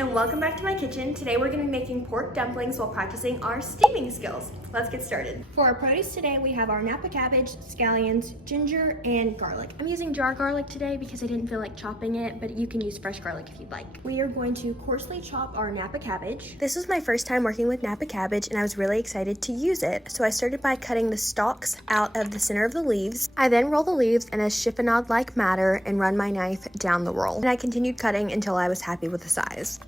and welcome back to my kitchen. Today we're going to be making pork dumplings while practicing our steaming skills. Let's get started. For our produce today, we have our Napa cabbage, scallions, ginger, and garlic. I'm using jar garlic today because I didn't feel like chopping it, but you can use fresh garlic if you'd like. We are going to coarsely chop our Napa cabbage. This was my first time working with Napa cabbage and I was really excited to use it. So I started by cutting the stalks out of the center of the leaves. I then roll the leaves in a chiffonade-like matter and run my knife down the roll. And I continued cutting until I was happy with the size.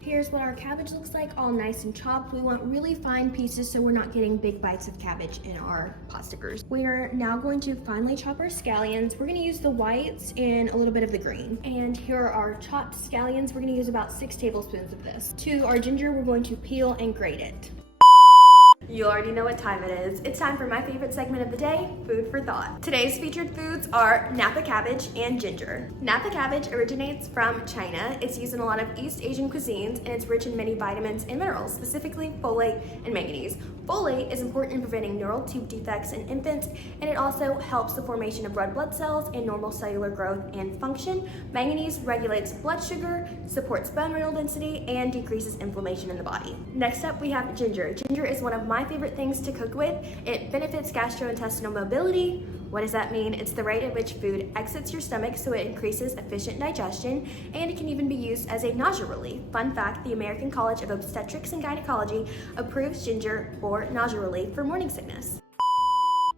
Here's what our cabbage looks like, all nice and chopped. We want really fine pieces so we're not getting big bites of cabbage in our pot stickers. We are now going to finely chop our scallions. We're gonna use the whites and a little bit of the green. And here are our chopped scallions. We're gonna use about 6 tablespoons of this. To our ginger, we're going to peel and grate it. You already know what time it is. It's time for my favorite segment of the day, food for thought. Today's featured foods are Napa cabbage and ginger. Napa cabbage originates from China. It's used in a lot of East Asian cuisines and it's rich in many vitamins and minerals, specifically folate and manganese. Folate is important in preventing neural tube defects in infants, and it also helps the formation of red blood cells and normal cellular growth and function. Manganese regulates blood sugar, supports bone mineral density, and decreases inflammation in the body. Next up, we have ginger. Ginger is one of my favorite things to cook with. It benefits gastrointestinal mobility. What does that mean? It's the rate at which food exits your stomach, so it increases efficient digestion, and it can even be used as a nausea relief. Fun fact, the American College of Obstetrics and Gynecology approves ginger for nausea relief for morning sickness.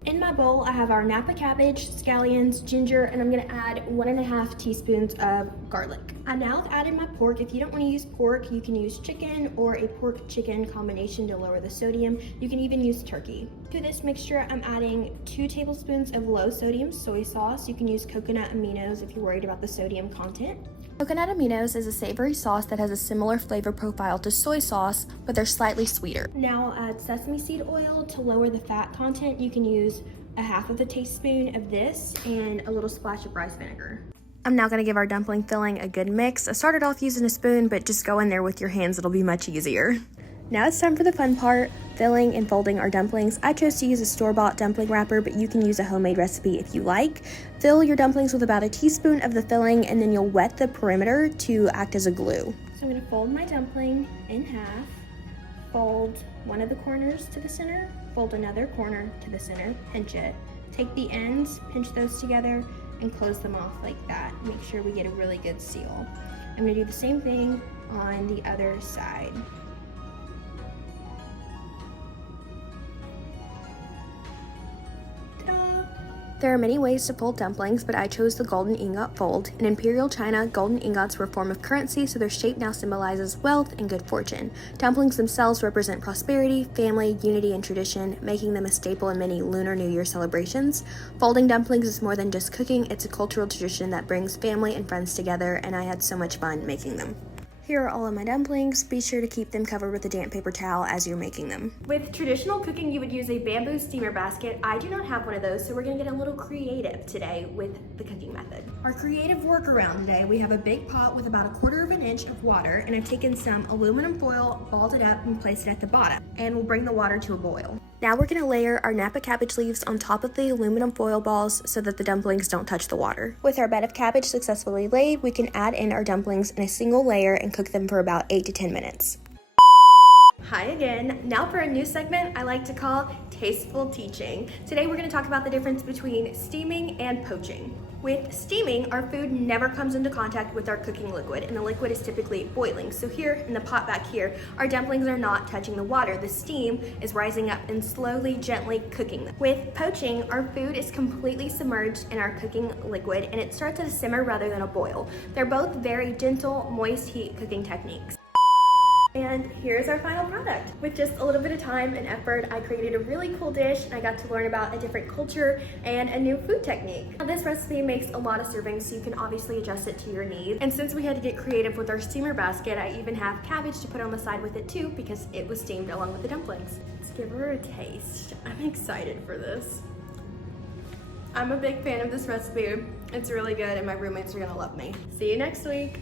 In my bowl, I have our Napa cabbage, scallions, ginger, and I'm gonna add 1.5 teaspoons of garlic. I now have added my pork. If you don't wanna use pork, you can use chicken or a pork-chicken combination to lower the sodium. You can even use turkey. To this mixture, I'm adding 2 tablespoons of low-sodium soy sauce. You can use coconut aminos if you're worried about the sodium content. Coconut aminos is a savory sauce that has a similar flavor profile to soy sauce, but they're slightly sweeter. Now I'll add sesame seed oil to lower the fat content. You can use 1/2 teaspoon of this and a little splash of rice vinegar. I'm now gonna give our dumpling filling a good mix. I started off using a spoon, but just go in there with your hands, it'll be much easier. Now it's time for the fun part, filling and folding our dumplings. I chose to use a store-bought dumpling wrapper, but you can use a homemade recipe if you like. Fill your dumplings with about 1 teaspoon of the filling, and then you'll wet the perimeter to act as a glue. So I'm gonna fold my dumpling in half, fold one of the corners to the center, fold another corner to the center, pinch it. Take the ends, pinch those together, and close them off like that. Make sure we get a really good seal. I'm gonna do the same thing on the other side. There are many ways to fold dumplings, but I chose the golden ingot fold. In Imperial China, golden ingots were a form of currency, so their shape now symbolizes wealth and good fortune. Dumplings themselves represent prosperity, family, unity, and tradition, making them a staple in many Lunar New Year celebrations. Folding dumplings is more than just cooking, it's a cultural tradition that brings family and friends together, and I had so much fun making them. Here are all of my dumplings. Be sure to keep them covered with a damp paper towel as you're making them. With traditional cooking, you would use a bamboo steamer basket. I do not have one of those, so we're gonna get a little creative today with the cooking method. Our creative workaround today, we have a big pot with about 1/4 inch of water, and I've taken some aluminum foil, balled it up, and placed it at the bottom, and we'll bring the water to a boil. Now we're gonna layer our Napa cabbage leaves on top of the aluminum foil balls so that the dumplings don't touch the water. With our bed of cabbage successfully laid, we can add in our dumplings in a single layer and cook them for about 8 to 10 minutes. Hi again. Now for a new segment I like to call Tasteful Teaching. Today we're going to talk about the difference between steaming and poaching. With steaming, our food never comes into contact with our cooking liquid, and the liquid is typically boiling. So here in the pot back here, our dumplings are not touching the water. The steam is rising up and slowly, gently cooking them. With poaching, our food is completely submerged in our cooking liquid, and it starts at a simmer rather than a boil. They're both very gentle, moist heat cooking techniques. And here's our final product. With just a little bit of time and effort, I created a really cool dish, and I got to learn about a different culture and a new food technique. Now, this recipe makes a lot of servings, so you can obviously adjust it to your needs. And since we had to get creative with our steamer basket, I even have cabbage to put on the side with it too, because it was steamed along with the dumplings. Let's give her a taste. I'm excited for this. I'm a big fan of this recipe. It's really good, and my roommates are gonna love me. See you next week.